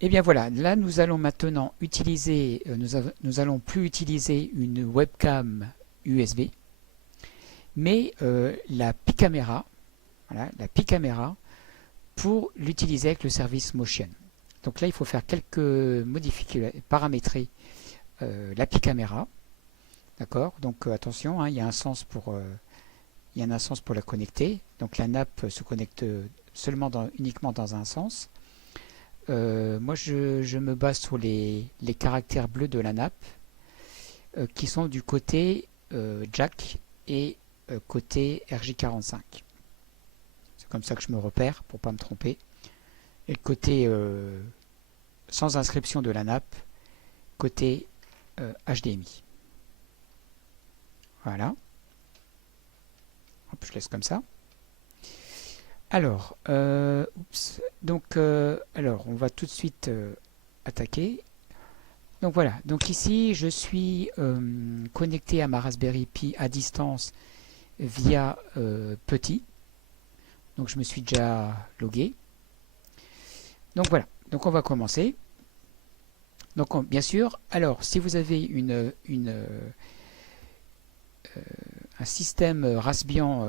Et bien voilà, là nous allons maintenant utiliser, nous allons plus utiliser une webcam USB, mais la Picamera, voilà, la Picamera, pour l'utiliser avec le service Motion. Donc là, il faut faire quelques modifications, paramétrer la Picamera, d'accord. Donc attention, hein, il y a un sens pour, il y a un sens pour la connecter. Donc la nappe se connecte seulement uniquement dans un sens. Moi, je me base sur les caractères bleus de la nappe qui sont du côté jack et côté RJ45. C'est comme ça que je me repère pour ne pas me tromper. Et le côté sans inscription de la nappe, côté HDMI. Voilà. Hop, je laisse comme ça. Alors, donc, alors, on va tout de suite attaquer. Donc voilà, donc ici je suis connecté à ma Raspberry Pi à distance via Petit. Donc je me suis déjà logué. Donc voilà, donc on va commencer. Donc bien sûr, alors si vous avez un système Raspbian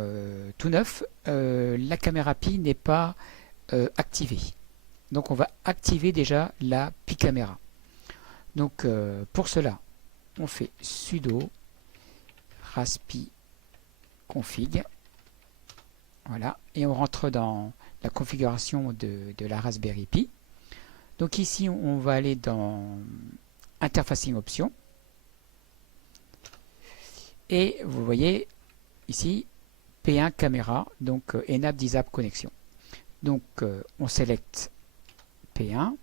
tout neuf, la caméra Pi n'est pas activée. Donc on va activer déjà la Pi caméra. Donc pour cela, on fait sudo raspi config. Voilà, et on rentre dans la configuration de la Raspberry Pi. Donc ici, on va aller dans Interfacing Options. Et vous voyez ici, P1 caméra, donc Enable Disable Connexion. Donc on sélecte P1.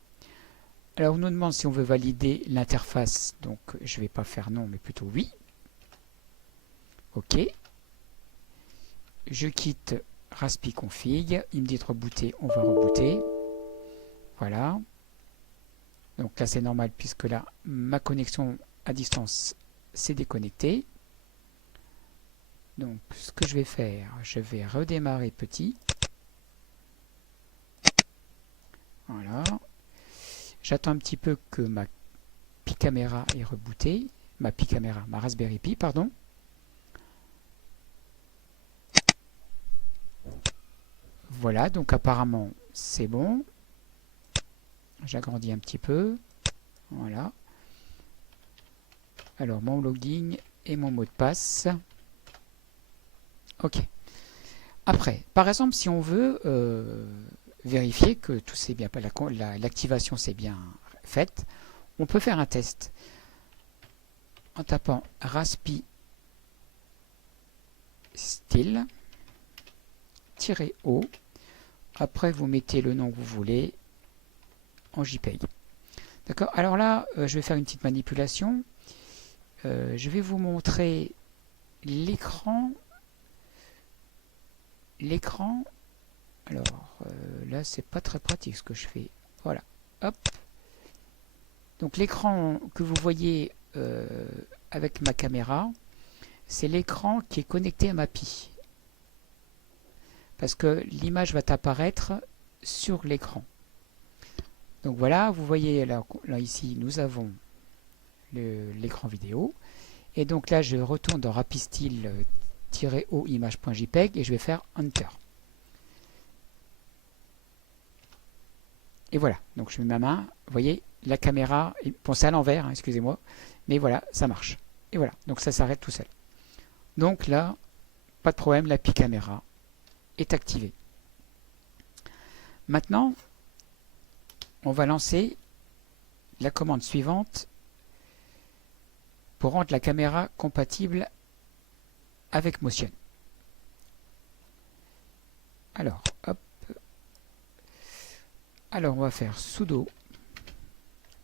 Alors on nous demande si on veut valider l'interface, donc je ne vais pas faire non, mais plutôt oui. OK. Je quitte Raspi Config, il me dit de rebooter, on va rebooter. Voilà. Donc là c'est normal puisque là ma connexion à distance s'est déconnectée. Donc ce que je vais faire, je vais redémarrer Petit. Voilà. J'attends un petit peu que ma Pi caméra est rebootée. Ma Pi caméra, ma Raspberry Pi, pardon. Voilà, donc apparemment c'est bon. J'agrandis un petit peu. Voilà. Alors mon login et mon mot de passe. OK. Après, par exemple, si on veut vérifier que tout c'est bien, l'activation s'est bien faite, on peut faire un test en tapant raspi style-o. Après, vous mettez le nom que vous voulez en JPEG. D'accord. Alors là, je vais faire une petite manipulation. Je vais vous montrer l'écran. Alors là, c'est pas très pratique ce que je fais. Voilà. Hop. Donc l'écran que vous voyez avec ma caméra, c'est l'écran qui est connecté à ma Pi. Parce que l'image va apparaître sur l'écran. Donc voilà, vous voyez là ici, nous avons l'écran vidéo. Et donc là, je retourne dans rapistil-o image.jpg et je vais faire Enter. Et voilà, donc je mets ma main, vous voyez, la caméra, bon c'est à l'envers, hein, excusez-moi, mais voilà, ça marche. Et voilà, donc ça s'arrête tout seul. Donc là, pas de problème, la Pi caméra est activée. Maintenant, on va lancer la commande suivante pour rendre la caméra compatible avec Motion. Alors, hop. Alors, on va faire sudo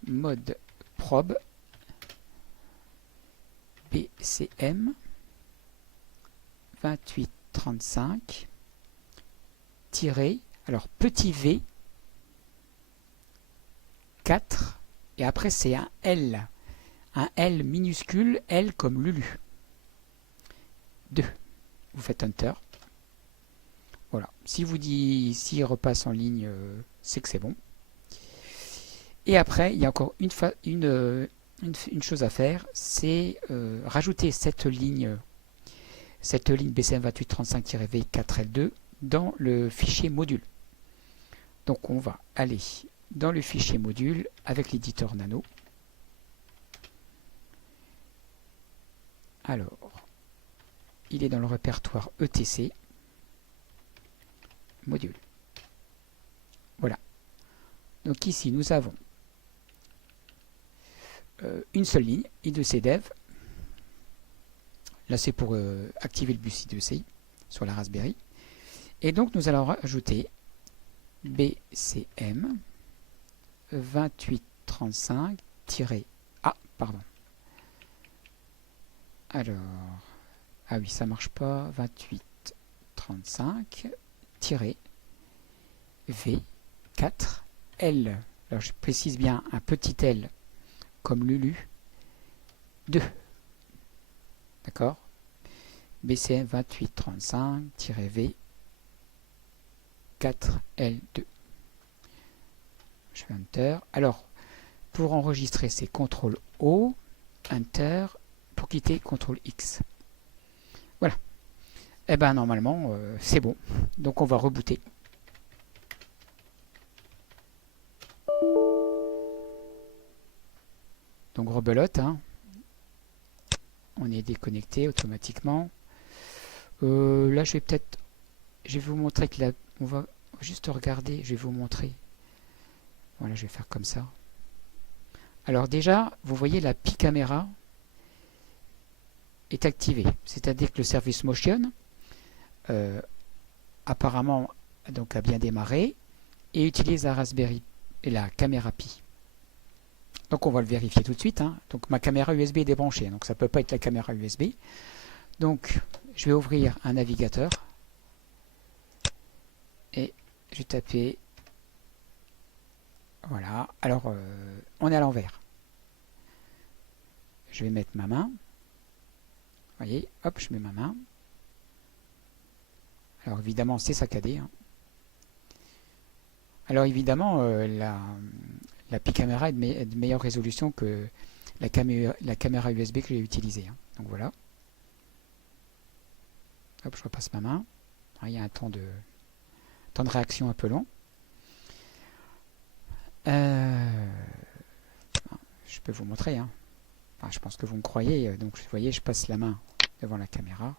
mode probe pcm 2835 alors petit v 4 et après c'est un L minuscule, L comme Lulu. 2. Vous faites Enter. Voilà. Si vous dit s'il repasse en ligne, c'est que c'est bon. Et après, il y a encore une chose à faire, c'est rajouter cette ligne BCM2835-V4L2 dans le fichier module. Donc on va aller dans le fichier module avec l'éditeur Nano. Alors, il est dans le répertoire ETC, module. Voilà. Donc ici, nous avons une seule ligne, I2C dev. Là, c'est pour activer le bus I2C sur la Raspberry. Et donc, nous allons rajouter BCM 2835-A, pardon. Alors, ah oui, ça marche pas, 2835-V4L. Alors, je précise bien un petit L comme Lulu 2. D'accord? BCM 2835-V 4L2. Je fais Enter. Alors, pour enregistrer, c'est CTRL O, Enter, pour quitter CTRL X. Voilà. Et bien, normalement, c'est bon. Donc, on va rebooter. Donc, rebelote, hein. On est déconnecté automatiquement. Là, je vais vous montrer que là, on va juste regarder. Je vais vous montrer. Voilà, je vais faire comme ça. Alors déjà, vous voyez la Picamera est activée. C'est-à-dire que le service Motion, apparemment, donc, a bien démarré et utilise la Raspberry et la caméra Pi. Donc on va le vérifier tout de suite, hein. Donc ma caméra USB est débranchée, donc ça ne peut pas être la caméra USB. Donc je vais ouvrir un navigateur et je vais taper. Voilà, alors on est à l'envers. Je vais mettre ma main. Vous voyez, hop, je mets ma main. Alors évidemment c'est saccadé, hein. Alors évidemment la Picamera est de meilleure résolution que la caméra USB que j'ai utilisée, hein. Donc voilà. Hop, je repasse ma main. Il y a un temps de réaction un peu long. Je peux vous montrer, hein. Enfin, je pense que vous me croyez. Donc vous voyez, je passe la main devant la caméra.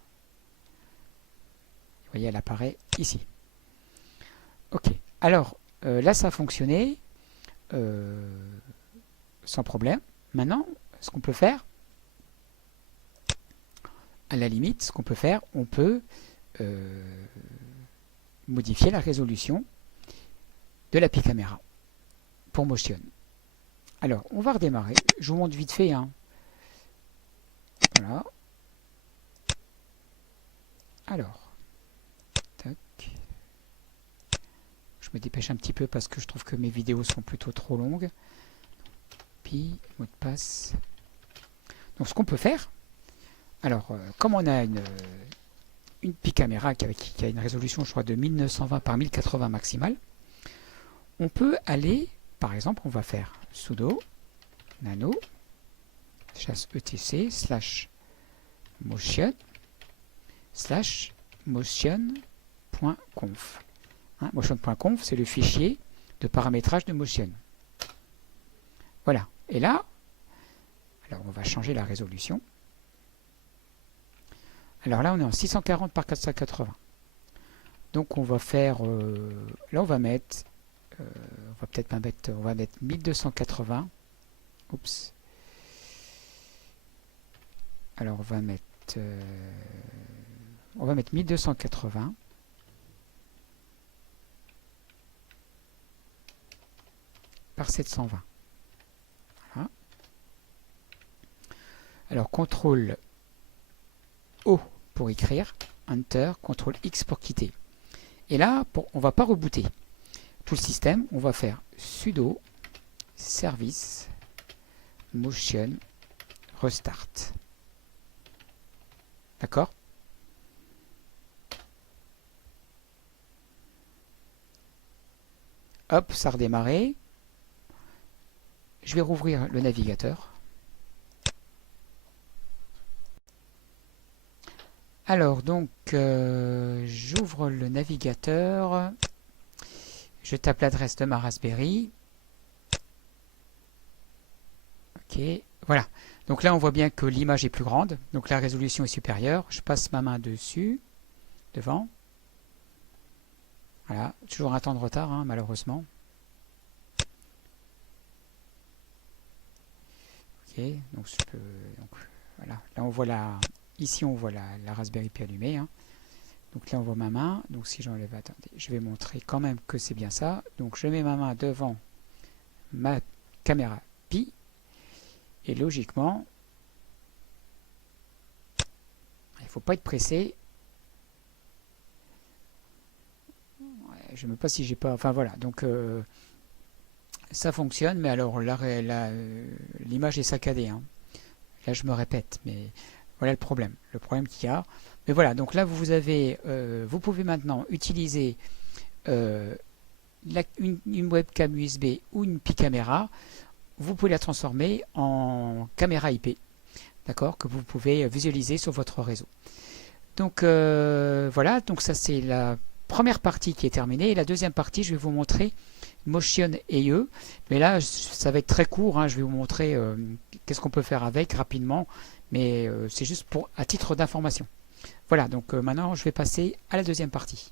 Vous voyez, elle apparaît ici. Ok. Alors là, ça a fonctionné sans problème. Maintenant, ce qu'on peut faire, à la limite, ce qu'on peut faire, on peut modifier la résolution de la Picamera pour Motion. Alors, on va redémarrer. Je vous montre vite fait, hein. Voilà. Alors, tac. Je me dépêche un petit peu parce que je trouve que mes vidéos sont plutôt trop longues. Puis, mot de passe. Donc, ce qu'on peut faire, alors, comme on a une Picamera qui a une résolution, je crois, de 1920 par 1080 maximale, on peut aller, par exemple, on va faire sudo nano -etc /motion/motion.conf. Hein, motion.conf, c'est le fichier de paramétrage de Motion. Voilà. Et là, alors on va changer la résolution. Alors là, on est en 640 par 480. Donc on va faire, là on va mettre, on va peut-être mettre, on va mettre 1280. Oups. Alors on va mettre 1280 par 720. Voilà. Alors CTRL O pour écrire, Enter, CTRL X pour quitter. Et là, on ne va pas rebooter tout le système, on va faire sudo service motion restart. D'accord? Hop, ça a redémarré. je vais rouvrir le navigateur. Alors donc j'ouvre le navigateur, je tape l'adresse de ma Raspberry. Ok, voilà. Donc là on voit bien que l'image est plus grande, donc la résolution est supérieure. Je passe ma main dessus, devant. Voilà, toujours un temps de retard hein, malheureusement. Ok, donc, voilà. Là on voit ici on voit la Raspberry Pi allumée. Hein. Donc là on voit ma main. Donc si j'enlève, attendez, je vais montrer quand même que c'est bien ça. Donc je mets ma main devant ma caméra Pi. Et logiquement, il ne faut pas être pressé. Je ne sais pas si j'ai pas... Enfin voilà, donc ça fonctionne, mais alors l'image est saccadée. Hein. Là je me répète, mais voilà le problème. Le problème qu'il y a. Mais voilà, donc là vous pouvez maintenant utiliser une webcam USB ou une Pi caméra. Vous pouvez la transformer en caméra IP, d'accord, que vous pouvez visualiser sur votre réseau. Donc voilà, donc ça c'est la première partie qui est terminée. Et la deuxième partie, je vais vous montrer Motion EE. Mais là, ça va être très court. Hein, je vais vous montrer qu'est-ce qu'on peut faire avec rapidement. Mais c'est juste à titre d'information. Voilà, donc maintenant je vais passer à la deuxième partie.